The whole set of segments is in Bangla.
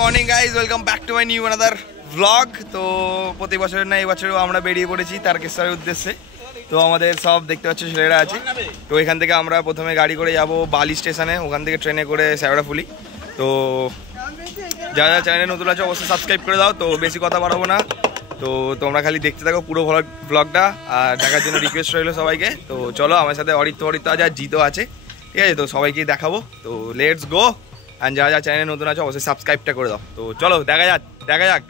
Morning guys, welcome back to my new another blog. তো প্রতি বছরের না, এই বছরও আমরা বেরিয়ে পড়েছি তারকেশ্বরের উদ্দেশ্যে। তো আমাদের সব দেখতে পাচ্ছ ছেলেরা আছে। তো এখান থেকে আমরা প্রথমে গাড়ি করে যাব বালি স্টেশনে, ওখান থেকে ট্রেনে করে শ্যাওড়াফুলি। তো যারা যারা চ্যানেলে নতুন আছে অবশ্যই সাবস্ক্রাইব করে দাও। তো বেশি কথা বাড়াবো না, তো তোমরা খালি দেখতে থাকো পুরো ব্লগটা, আর দেখার জন্য রিকোয়েস্ট রইলো সবাইকে। তো চলো, আমার সাথে অরিত্য আছে আর জিতও আছে, ঠিক আছে? তো সবাইকে দেখাবো, তো লেটস গো। আর যারা যারা চ্যানেলে নতুন আছে অবশ্যই সাবস্ক্রাইবটা করে দাও। তো চলো দেখা যাক।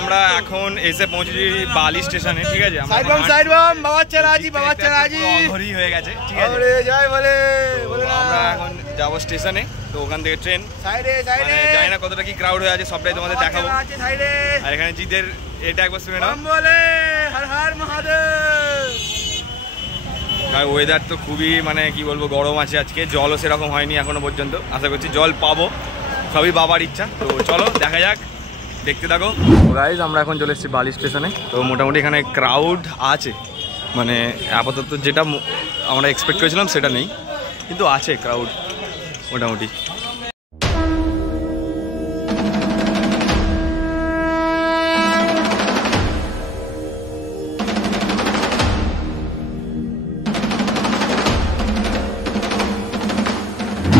আমরা এখন এসে পৌঁছেছি বালি স্টেশনে, ঠিক আছে? হয়ে গেছে, ঠিক আছে? আমরা এখন যাবো স্টেশনে, তো ওখান থেকে ট্রেন। জানি না কতটা কি ক্রাউড হয়ে আছে, সবটাই তোমাদের দেখাবো। আর এখানে জিদের এটা একবার শুনে নাও। ওয়েদার তো খুবই মানে কি বলবো, গরম আছে আজকে। জলও সেরকম হয়নি এখনো পর্যন্ত, আশা করছি জল পাবো, সবই বাবার ইচ্ছা। তো চলো দেখা যাক, দেখতে থাকো। গাইজ আমরা এখন চলে এসেছি বালি স্টেশনে। তো মোটামুটি এখানে ক্রাউড আছে, মানে আপাতত যেটা আমরা এক্সপেক্ট করেছিলাম সেটা নেই, কিন্তু আছে ক্রাউড মোটামুটি।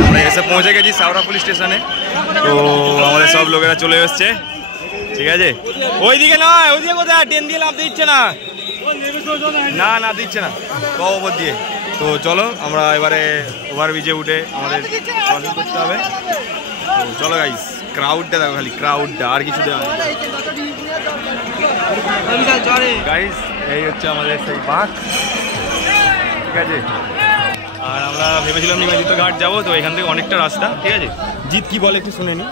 আমরা এসে পৌঁছে গেছি শ্যাওড়াফুলি স্টেশনে। তো আমাদের সব লোকেরা চলে এসছে, ঠিক আছে? ওইদিকে নয়, ওইদিকে কোথায় ট্রেন দিয়ে লাভ দিচ্ছে না, না দিচ্ছে না, ওপর দিয়ে। তো চলো আমরা এবারে ওভারব্রিজে উঠে আমাদের ক্রসিং করতে হবে। তো চলো গাইস, ক্রাউডটা দেখো, খালি ক্রাউডটা, আর কিছু দেওয়া নেই গাইস। এই হচ্ছে আমাদের সেই বাঁক, ঠিক আছে? আর আমরা ভেবেছিলাম নিমজ্জিত ঘাট যাবো, তো এখান থেকে অনেকটা রাস্তা, ঠিক আছে? জিৎ কি বলে একটু শুনে নি।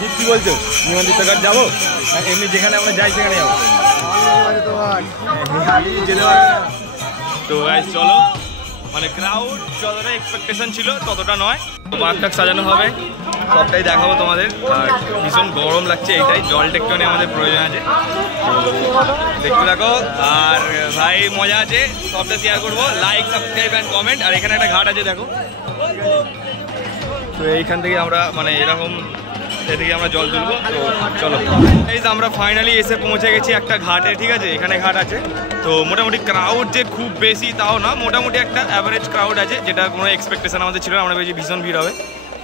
জিৎ কি বলছো, নিমজ্জিত ঘাট যাবো? এমনি যেখানে আমরা যাই সেখানে যাবো, যেতে পারবে না। তো গাইস চলো, মানে ক্রাউড যতটা এক্সপেকটেশন ছিল ততটা নয়। বাঁকটাক সাজানো হবে, সবটাই দেখাবো তোমাদের। আর ভীষণ গরম লাগছে, এইটাই জলটা একটুখানি আমাদের প্রয়োজন আছে, দেখতে থাকো। আর ভাই মজা আছে, সবটা শেয়ার করবো। Like, subscribe and comment. আর এখানে একটা ঘাট আছে দেখো, তো এইখান থেকে আমরা মানে এরকম থেকে আমরা জল তুলবো। তো চলো আমরা ফাইনালি এসে পৌঁছে গেছি একটা ঘাটে, ঠিক আছে? এখানে ঘাট আছে। তো মোটামুটি ক্রাউড যে খুব বেশি তাও না, মোটামুটি একটা অ্যাভারেজ ক্রাউড আছে, যেটা কোনো এক্সপেকটেশন আমাদের ছিল না। আমরা ভেবেছি ভীষণ ভিড় হবে।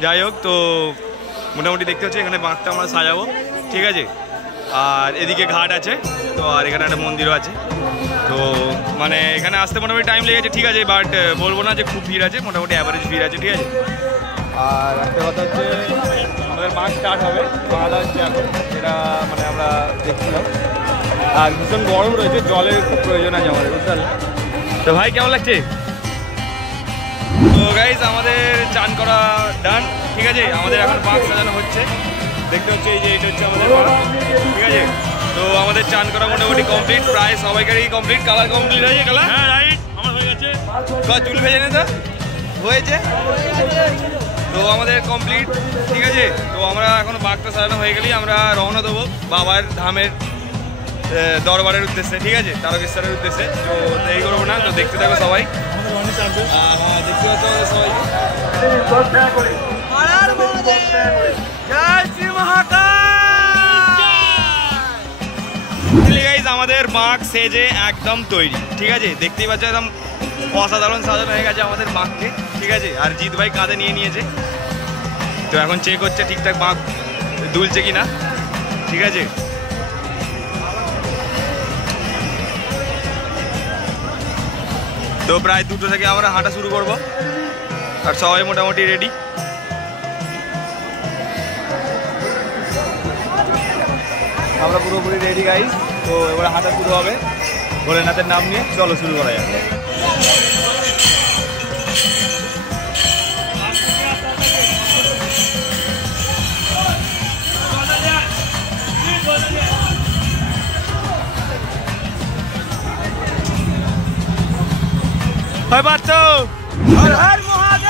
যাই হোক, তো মোটামুটি দেখতে হচ্ছে এখানে বাঁকটা আমরা সাজাবো, ঠিক আছে? আর এদিকে ঘাট আছে, তো আর এখানে একটা মন্দিরও আছে। তো মানে এখানে আসতে মোটামুটি টাইম লেগেছে, ঠিক আছে? বাট বলবো না যে খুব ভিড় আছে, মোটামুটি অ্যাভারেজ ভিড় আছে, ঠিক আছে? আর একটা কথা হচ্ছে আমাদের বাঁক স্টার্ট হবে, বাঁধা হচ্ছে এখন, যেটা মানে আমরা দেখছিলাম। আর ভীষণ গরম রয়েছে, জলের খুব প্রয়োজন আছে আমাদের, বুঝতে পারলে? তো ভাই কেমন লাগছে? তো গাইজ আমাদের চান করা ডান, ঠিক আছে? আমাদের এখন বাঁক সাজানো হচ্ছে, দেখতে হচ্ছে এই যে এটা হচ্ছে আমাদের বাঁক, ঠিক আছে? তো আমাদের চান করা মোটামুটি কমপ্লিট, প্রায় সবাইকারই কমপ্লিট। কালার কমপ্লিট হয়েছে, কালার হ্যাঁ রাইট আমার হয়ে গেছে। চুল ভেজে নে তো হয়েছে, তো আমাদের কমপ্লিট, ঠিক আছে? তো আমরা এখন বাঘটা সাজানো হয়ে গেলেই আমরা রওনা দেবো বাবার ধামের দরবারের উদ্দেশ্যে, ঠিক আছে? তারকেশ্বরের উদ্দেশ্যে। তো দেরি করবো না, তো দেখতে থাকো সবাই। হ্যাঁ দেখতে পাচ্ছ সবাই। আমাদের বাঁক সেজে একদম তৈরি, ঠিক আছে? দেখতেই পাচ্ছ একদম অসাধারণ সাজানো হয়ে গেছে আমাদের বাঁককে, ঠিক আছে? আর জিৎ ভাই কাঁধে নিয়ে নিয়েছে, তো এখন চেক হচ্ছে ঠিকঠাক বাঁক দুলছে কিনা, ঠিক আছে? তো প্রায় 2টো থেকে আমরা হাঁটা শুরু করব আর সবাই মোটামুটি রেডি। আমরা পুরোপুরি রেডি গাইস। তো এবারে হাঁটা শুরু হবে ভোলেনাথের নাম নিয়ে। চলো শুরু করা যাক। হয় পাচ্ছ? হর হর মহাদেব।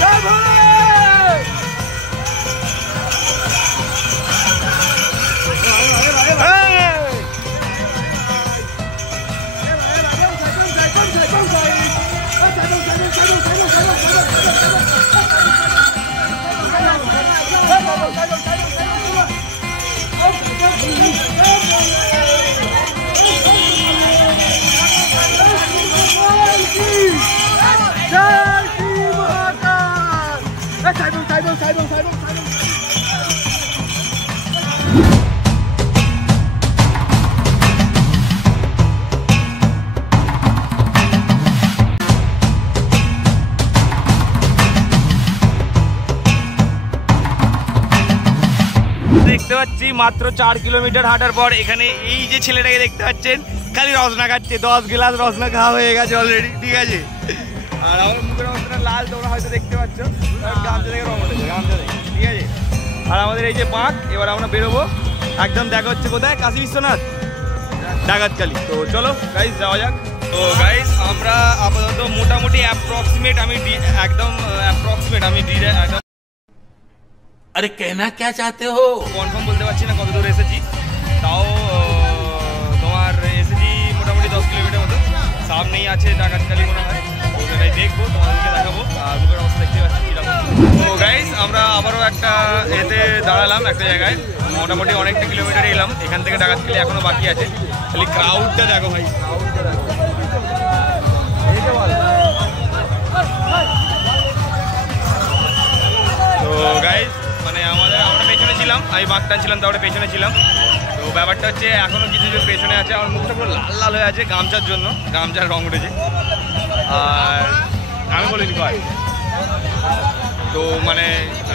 জয় ভোলে। দেখতে পাচ্ছি মাত্র 4 কিলোমিটার হাঁটার পর এখানে এই যে ছেলেটাকে দেখতে পাচ্ছেন খালি রসনা খাচ্ছে। 10 গ্লাস রসনা খাওয়া হয়ে গেছে অলরেডি, ঠিক আছে। আর আমার মুখের অবস্থাটা লাল, তোমরা হয়তো দেখতে পাচ্ছ, গামছা থেকে রং উঠেছে, গামছা থেকে, ঠিক আছে। আর আমাদের এই যে পাঁক, এবার আমরা বেরোবো একদম। দেখা হচ্ছে কোথায়? কাশী বিশ্বনাথ, ডাকাতকালী। তো চলো গাইস যাওয়া যাক। তো গাইস আমরা আপাতত মোটামুটি অ্যাপ্রক্সিমেট আমি একদম अरे कहना क्या चाहते हो? কনফার্ম বলতে পারছি না কত দূর এসেছি। তাও তোমার এসেছি মোটামুটি 10 কিলোমিটার মতো। সামনেই আছে ডাকাতকালী মনে হয়, ওখানে দেখবো, তোমাদেরকে দেখাবো। আর মুখের অবস্থা দেখতে পাচ্ছি কিরকম। তো গাইস আমরা আবারও একটা এতে দাঁড়ালাম একটা জায়গায়। মোটামুটি অনেকটা কিলোমিটার এলাম। এখান থেকে ডাকাতকালী এখনো বাকি আছে। খালি ক্রাউডটা দেখো ভাই, ক্রাউডটা দেখো। তো গাইস মানে আমরা পেছনে ছিলাম, আমি বাঁক টানছিলাম, তারপরে পেছনে ছিলাম। তো ব্যাপারটা হচ্ছে এখনও কিছু কিছু পেছনে আছে। আমার মুখটা পুরো লাল লাল হয়ে আছে গামছার জন্য, গামছার রং উঠেছে। আর আমি বলিনি ভাই, তো মানে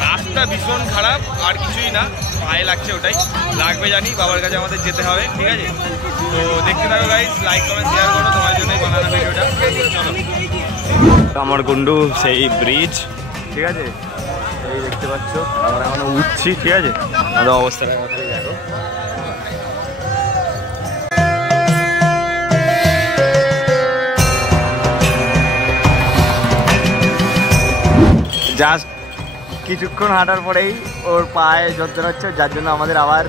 রাস্তা ভীষণ খারাপ, আর কিছুই না, পায়ে লাগছে, ওটাই লাগবে জানি। বাবার কাছে আমাদের যেতে হবে, ঠিক আছে। তো দেখতে থাকো গাইস, লাইক কমেন্ট শেয়ার করো, তোমার জন্যই বানানো ভিডিওটা। চলো, আমার গুন্ডু সেই ব্রিজ, ঠিক আছে, এই দেখতে পাচ্ছ। আমরা এখন উঠছি, ঠিক আছে। আমাদের অবস্থাটা দেখো। জাস্ট কিছুক্ষণ হাঁটার পরেই ওর পায়ে যন্ত্রণা হচ্ছে, যার জন্য আমাদের আবার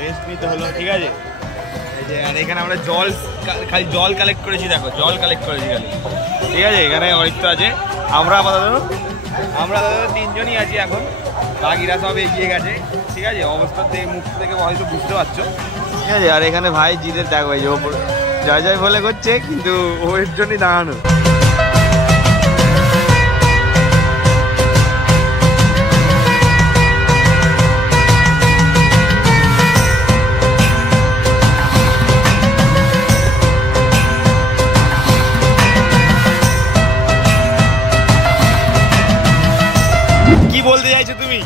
রেস্ট নিতে হলো, ঠিক আছে। এই যে আর এখানে আমরা খালি জল কালেক্ট করেছি, দেখো জল কালেক্ট করেছি খালি, ঠিক আছে। এখানে অরিত্র আছে, আমরা দাদা 3 জনই আছি এখন। বাকিরা সব এগিয়ে গেছে, ঠিক আছে। অবস্থা থেকে মুখ থেকে হয়তো বুঝতে পারছো, ঠিক আছে। আর এখানে ভাই জিদের দেখো, এই যে ওপর জয় জয় বলে করছে, কিন্তু ওর জন্যই দাঁড়ানো। কি বলতে চাইছো তুমি?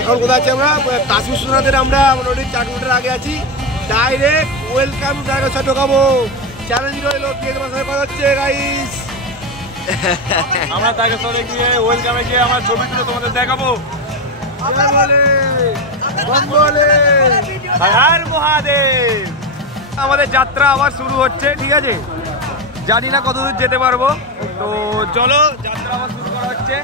এখন কোথায় আছি আমরা? কাশী বিশ্বনাথের আমরা মোটামুটি 4 কিলোমিটার আগে আছি। ডাইরেক্ট ওয়েলকাম জায়গায় ঢোকাবো। চ্যালেঞ্জ রইলো, কে তোমার সাথে কথা হচ্ছে গাইস। আমরা তাকে সরে গিয়ে ওয়েলকামে গিয়ে আমার ছবি তুলে তোমাদের দেখাবো। হর মহাদেব। আমাদের যাত্রা আবার শুরু হচ্ছে, ঠিক আছে। জানি না কতদূর যেতে পারবো, তো চলো যাত্রা আবার শুরু করা হচ্ছে।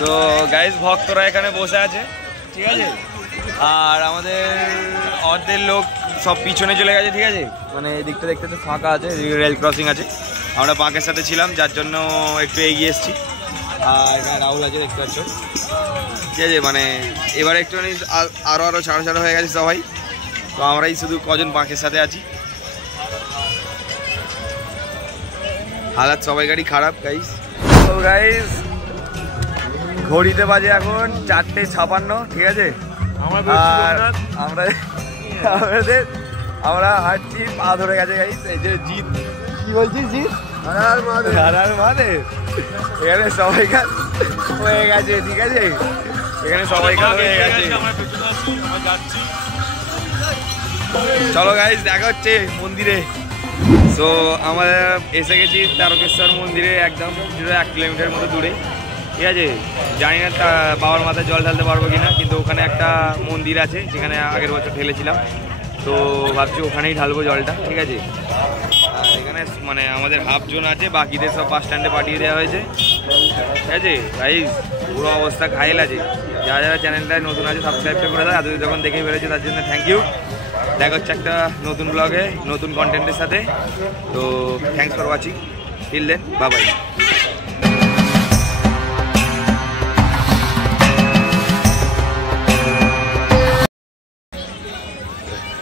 তো গাইস ভক্তরা এখানে বসে আছে, ঠিক আছে। আর আমাদের অর্ধেক লোক সব পিছনে চলে গেছে, ঠিক আছে। মানে এদিকটা দেখতে তো ফাঁকা আছে, রেল ক্রসিং আছে। আমরা বাঁকের সাথে ছিলাম, যার জন্য একটু এগিয়ে এসেছি। আর এখানে রাহুল আছে, দেখতে পাচ্ছ। ঠিক আছে, মানে এবারে একটুখানি আরো ছাড়া হয়ে গেছে সবাই, তো আমরাই শুধু কজন বাঁকের সাথে আছি। হালাত সবাইকারই খারাপ গাইস। তো গাইস ঘড়িতে বাজে এখন 4:56, ঠিক আছে। আর আমরা হাঁটছি, পা ধরে গেছে গাইস। এই যে জিৎ, কি বলছিস জিৎ? হারার মানে এখানে সবাইকার হয়ে গেছে, ঠিক আছে, এখানে সবাইকার হয়ে গেছে। চলো গাইস দেখা হচ্ছে মন্দিরে। তো আমরা এসে গেছি তারকেশ্বর মন্দিরে, একদম 1 কিলোমিটার মতো দূরে, ঠিক আছে। জানি না বাবার মাথায় জল ঢালতে পারবো কিনা, কিন্তু ওখানে একটা মন্দির আছে যেখানে আগের বছর ঢেলেছিলাম, তো ভাবছি ওখানেই ঢালবো জলটা, ঠিক আছে। আর এখানে মানে আমাদের হাফ জোন আছে, বাকিদের সব বাস স্ট্যান্ডে পাঠিয়ে দেওয়া হয়েছে, ঠিক আছে। গাইস পুরো অবস্থা ঘায়েল আছে। যারা যারা চ্যানেলটায় নতুন আছে সাবস্ক্রাইবটা করে দাও, এতদিন যখন দেখে ফেলেছে তার জন্য থ্যাংক ইউ। দেখা হচ্ছে একটা নতুন ব্লগে নতুন কন্টেন্টের সাথে। তো thanks for watching, till then, bye bye.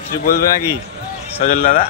কিছু বলবে নাকি সজল দাদা?